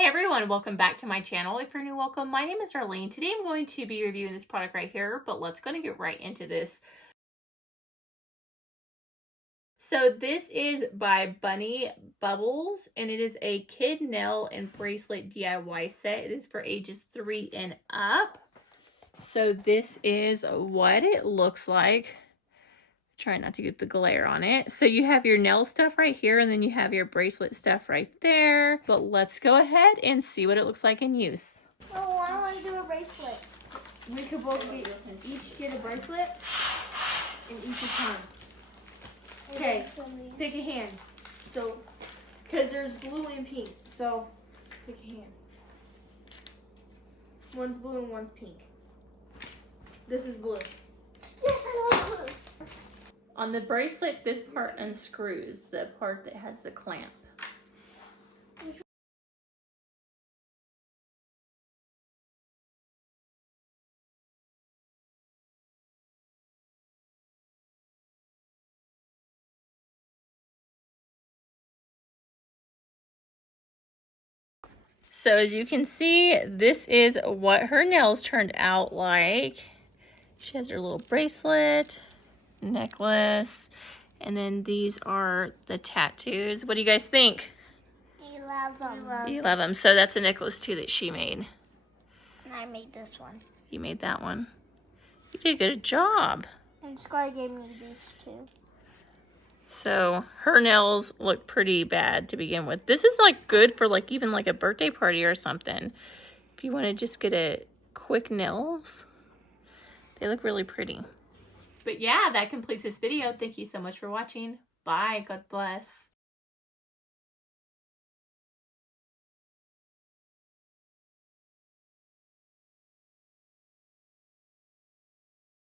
Hey everyone, welcome back to my channel. If you're new, welcome. My name is Arlene. Today I'm going to be reviewing this product right here, but let's get right into this. So this is by Bunny Bubbles, and it is a kid nail and bracelet DIY set. It is for ages 3 and up. So this is what it looks like. Try not to get the glare on it. So you have your nail stuff right here, and then you have your bracelet stuff right there. But let's go ahead and see what it looks like in use. Oh, I want to do a bracelet. We could both each get a bracelet and each a charm. Okay, pick a hand. So, because there's blue and pink. So, pick a hand. One's blue and one's pink. This is blue. Yes, I love blue. On the bracelet, this part unscrews, the part that has the clamp. So as you can see, this is what her nails turned out like. She has her little bracelet, necklace, and then these are the tattoos. What do you guys think? You love them. You love them. So that's a necklace too that she made. And I made this one. You made that one. You did a good job. And Sky gave me these two. So her nails look pretty bad to begin with. This is like good for like even like a birthday party or something. If you want to just get a quick nails, they look really pretty. But yeah, that completes this video. Thank you so much for watching. Bye. God bless.